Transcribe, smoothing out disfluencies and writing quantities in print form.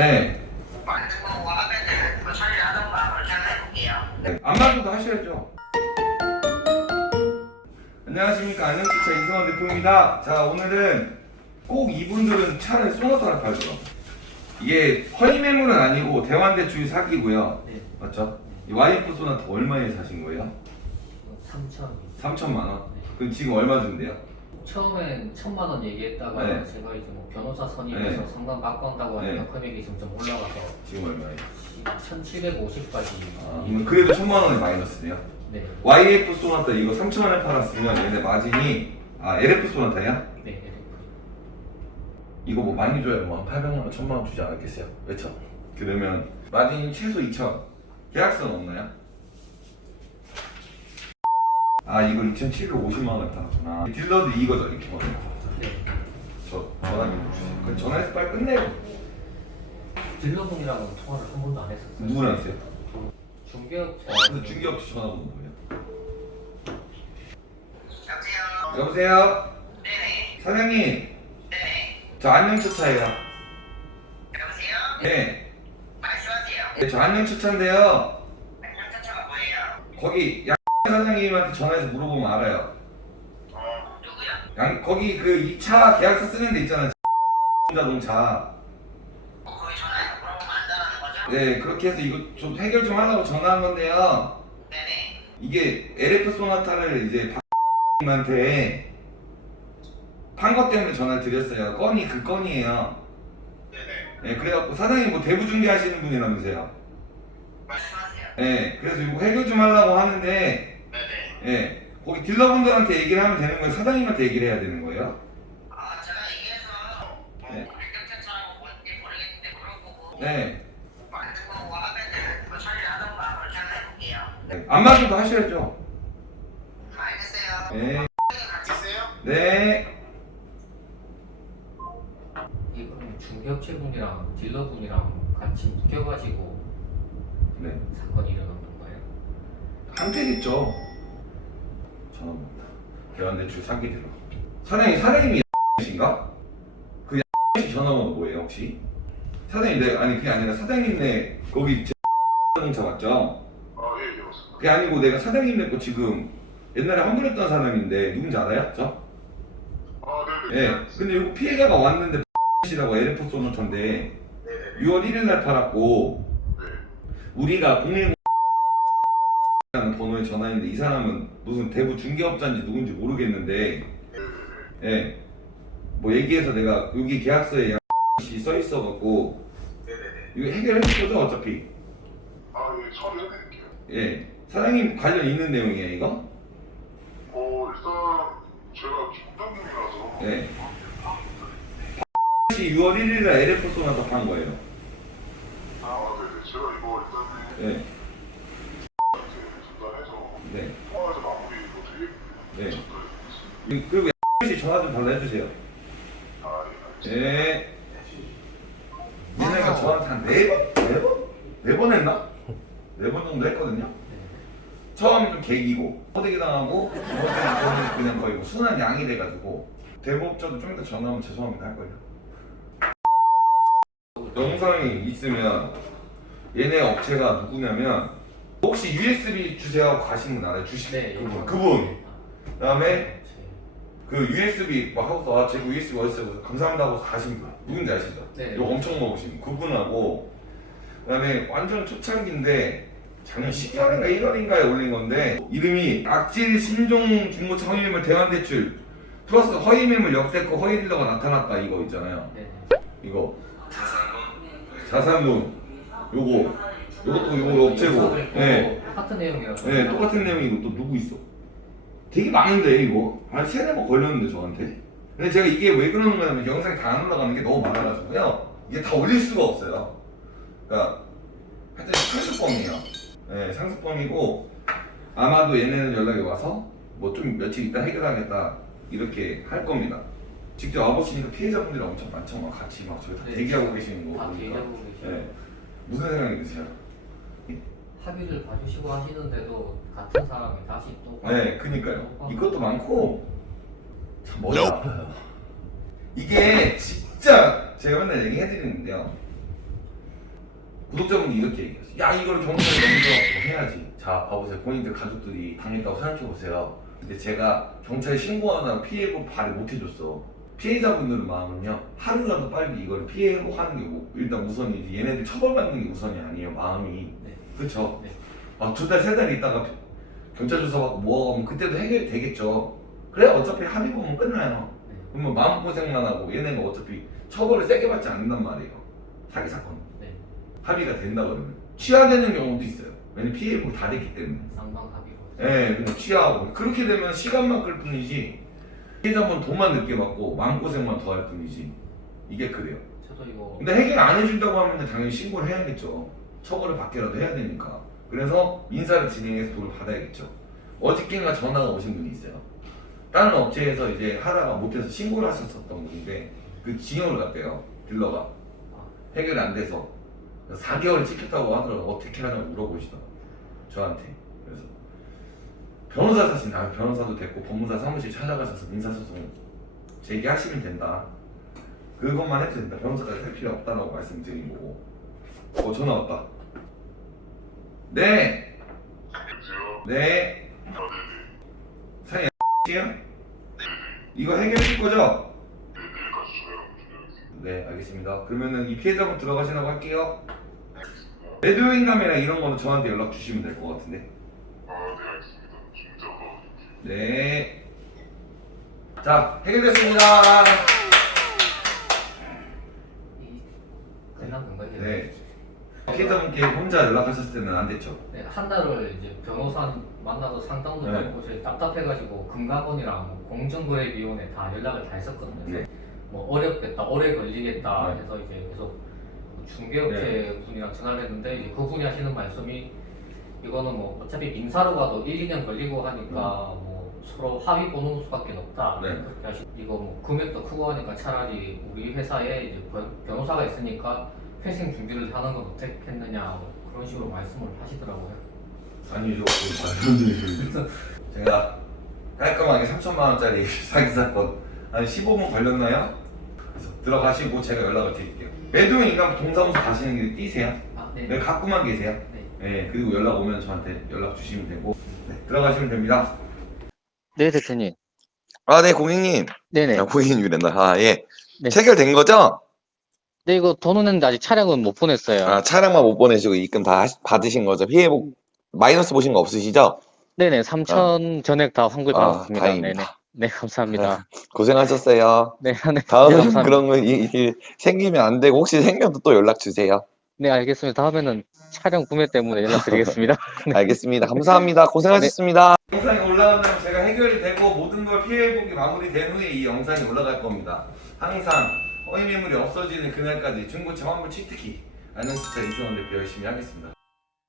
네. 만든 거 하면은 뭐 처리하던가 그렇게 한번 해볼게요. 네. 안마도 하셔야죠. 안녕하십니까. 안녕주차 이승원 대표입니다. 자, 오늘은 꼭 이분들은 차를 소나타를 팔죠. 이게 허위 매물은 아니고 대환대출 사기고요. 네. 맞죠? 이 와이프 소나타 얼마에 사신 거예요? 3천만 원? 그럼 지금 얼마 준대요? 처음엔 1,000만 원 얘기했다가 네. 제가 이제 뭐 변호사 선임해서 네. 상담 바꾼다고 하니까 네. 금액이 점점 올라가서 지금 얼마예요? 1,750까지. 아, 그래도 1,000만 원이 마이너스네요. 네. YF 소나타 이거 3,000원에 팔았으면 얘네 마진이 LF 소나타야? 네. 이거 뭐 많이 줘야 뭐 800만 원, 1,000만 원 주지 않았겠어요? 그렇죠? 그러면 마진이 최소 2,000. 계약서는 없나요? 아, 이거 2,750만 원에 팔았구나. 딜러도 이거죠, 이렇게 거는. 네. 저 전화 좀 주세요. 그럼 전화해서 빨리 끝내요. 딜러분이랑은 통화를 한 번도 안 했었어요. 누구랑 했어요? 중개업체. 근데 중개업체 전화번호 뭐예요? 여보세요? 여보세요? 네네. 사장님, 네네. 저 안녕초차예요. 여보세요? 네. 말씀하세요. 네, 저 안녕초차인데요. 안녕차차가 뭐예요? 거기 양 사장님한테 전화해서 물어보면 알아요. 누구야? 거기 그 2차 계약서 쓰는 데 있잖아요. 자동차. 거기 전화해서 물어보면 안다는 거죠? 네, 그렇게 해서 이거 좀 해결 좀 하려고 전화한 건데요. 네네. 이게 LF 소나타를 이제 박님한테 판 것 때문에 전화를 드렸어요. 건이 그 건이에요. 네네. 네, 그래갖고 사장님 뭐 대부 중개하시는 분이라면서요. 말씀하세요. 네, 그래서 이거 해결 좀 하려고 하는데, 네네. 네, 거기 딜러분들한테 얘기를 하면 되는 거예요? 사장님한테 얘기를 해야 되는 거예요? 아, 제가 얘기해서 네. 안녕차차라고 뭔지 모르겠는데 물어보고 네. 만든 거 하면은 뭐 처리하던가 그렇게 한번 해볼게요. 네. 안마도 하셔야죠. 알겠어요. 네. 같이 있어요? 네. 이거는 중개업체 분이랑 딜러분이랑 같이 묶여가지고 네. 사건이 일어난 건가요? 한패겠죠. 전화번호다. 대환대출 사기 들어. 사장님이 신가? 그 씨 전화번호 뭐예요 혹시? 사장님 네 아니 그게 아니라 사장님네 거기 자동차 맞죠? 예, 맞습니다. 그게 아니고 내가 사장님네 거 지금 옛날에 환불했던 사람인데 누군지 알아요? 저? 네네. 예. 근데 이거 피해자가 왔는데 씨라고 LF 소나타인데 6월 1일 날 팔았고 우리가 010 라는 번호에 전화했는데 이 사람은 무슨 대부 중개업자인지 누군지 모르겠는데 예. 뭐 얘기해서 내가 여기 계약서에 씨 써 있어갖고 네네네. 이거 해결해 줄 거죠 어차피. 예, 처리해드릴게요. 예. 사장님 관련 있는 내용이에요 이거? 일단 제가 중단님이라서 예. 씨 6월 1일 날 LF 소나타 판 거예요. 네네. 제가 이거 일단은 예. 중단해서 네. 통화해서 마무리로 드릴게요. 네. 그리고 씨 전화 좀 달라 해주세요. 예. 얘네가 저한테 한 4번? 4번? 4번 했나? 4번 정도 했거든요? 처음에 좀 개기고 호되게 당하고 두 번째는 그냥 거의 뭐 순한 양이 돼가지고 대법원도 좀 이따 전화하면 죄송합니다 할 거예요. 영상이 있으면 얘네 업체가 누구냐면 혹시 USB 주세요 하고 가신 분 알아요? 주식 그분 그다음에 그 USB 막 하고서 제가 USB 어딨어요? 감사합니다 하고 가신 분 누군지 아시죠? 네. 이거 엄청 먹으신 그분하고 그다음에 완전 초창기인데 작년 12월인가 1월인가에 올린 건데 이름이 악질 신종 중고차 허위매물 대환대출 플러스 허위매물 역세권 허위 딜러가 나타났다 이거 있잖아요. 네. 이거 자산론 요것도 이거 업체고 네. 똑같은 내용이라서. 네 똑같은 내용이고 또 누구 있어? 되게 많은데 이거 한 3-4번 걸렸는데 저한테. 근데 제가 이게 왜 그러는 거냐면 영상이 다 안 올라가는 게 너무 많아가지고요 이게 다 올릴 수가 없어요. 그러니까 하여튼 상습범이에요. 네 상습범이고 아마도 얘네는 연락이 와서 뭐 좀 며칠 있다 해결하겠다 이렇게 할 겁니다. 직접 와보시니까 피해자분들이 엄청 많죠. 막 같이 막 저희 다 네. 대기하고 계시는 거 다 보니까. 대기하고 계시고. 네. 무슨 생각이 드세요? 합의를 봐주시고 하시는데도 같은 사람이 다시 또. 네, 그니까요. 이것도 많고 참 머리가 아파요. 이게 진짜 제가 맨날 얘기해드리는데요. 구독자분이 이렇게 얘기했어요. 야 이걸 경찰에 넘겨갖고 해야지. 자 봐보세요. 본인들 가족들이 당했다고 생각해보세요. 근데 제가 경찰에 신고하느라 피해 회복 발을 못 해줬어. 피해자분들의 마음은요, 하루라도 빨리 이걸 피해 회복하는 게 일단 우선이지. 얘네들 처벌받는 게 우선이 아니에요, 마음이. 네. 그쵸? 네. 막 2달, 3달 있다가 경찰 조사 받고 뭐하면 그때도 해결이 되겠죠. 그래 어차피 합의 보면 끝나요. 네. 그러면 마음고생만 하고 얘네가 어차피 처벌을 세게 받지 않는단 말이에요. 사기 사건. 네. 합의가 된다 그러면 취하되는 경우도 있어요. 왜냐면 피해 회복이 다 됐기 때문에. 상당 합의로. 예, 그냥 취하고 그렇게 되면 시간만 끌 뿐이지 피해자분 돈만 늦게 받고 마음고생만 더 할 뿐이지. 이게 그래요. 저도 이거 근데 해결 안 해준다고 하면 당연히 신고를 해야겠죠. 처벌을 받게라도 해야 되니까. 그래서 민사를 진행해서 돈을 받아야겠죠. 어저께인가 전화가 오신 분이 있어요. 다른 업체에서 이제 하다가 못해서 신고를 하셨었던 분인데 그 징역을 갔대요. 딜러가 해결이 안 돼서 4개월을 찍혔다고 하더라고요. 어떻게 하냐고 물어보시더라고요. 저한테. 그래서 변호사 사실 변호사도 됐고 법무사 사무실 찾아가셔서 민사소송 제기하시면 된다. 그것만 해도 된다. 변호사까지 할 필요 없다라고 말씀드린 거고. 전화 왔다. 네. 네. 사장님 X요? 이거 해결해 줄 거죠? 네, 알겠습니다. 그러면은 이 피해자분 들어가시라고 할게요. 레드웨인 카메라 이런 거는 저한테 연락 주시면 될 것 같은데. 네. 자, 해결됐습니다. 끝난 건가요? 네. 피해자분께 혼자 연락하셨을 때는 안 됐죠? 네, 한 달을 이제 변호사 만나서 상담도 네. 받고 저희 답답해가지고 금감원이랑 뭐 공정거래위원회 다 연락을 다 했었거든요. 네. 뭐 어렵겠다, 오래 걸리겠다 네. 해서 이제 계속 중개업체 분이랑 전화를 했는데 이제 그분이 하시는 말씀이 이거는 뭐 어차피 민사로 가도 1, 2년 걸리고 하니까 뭐 서로 합의 보는 수밖에 없다. 네. 그렇게 하시고 이거 뭐 금액도 크고 하니까 차라리 우리 회사에 이제 변호사가 있으니까 회생 준비를 하는 건 어떻겠느냐 뭐 그런 식으로 말씀을 하시더라고요. 아니죠. 제가 깔끔하게 3천만 원짜리 사기 사건 한 15분 걸렸나요? 그래서 들어가시고 제가 연락을 드릴게요. 매도인 인감 동사무소 가시는 길에 뛰세요. 아, 네. 네, 갖고만 계세요. 네. 네, 그리고 연락 오면 저한테 연락 주시면 되고 네, 들어가시면 됩니다. 네, 대표님. 아, 네, 고객님. 네네. 아, 고객님이란다. 아, 예. 네. 체결된 거죠? 네, 이거 돈은 했는데 아직 차량은 못 보냈어요. 아, 차량만 못 보내시고 입금 다 받으신 거죠? 피해복 마이너스 보신 거 없으시죠? 네네, 3천 전액 다 환불 아, 받았습니다. 다행입니다. 네네. 네, 감사합니다. 고생하셨어요. 네, 네, 다음에는 감사합니다. 그런 거 이게 생기면 안 되고 혹시 생겨도 또 연락 주세요. 네, 알겠습니다. 다음에는 차량 구매 때문에 연락드리겠습니다. 알겠습니다. 감사합니다. 고생하셨습니다. 영상이 올라간다면 제가 해결이 되고 모든 걸 피해 회복이 마무리된 후에 이 영상이 올라갈 겁니다. 항상 허위 매물이 없어지는 그날까지 중고차 환불 치트키 안녕주차 이승원 대표 열심히 하겠습니다.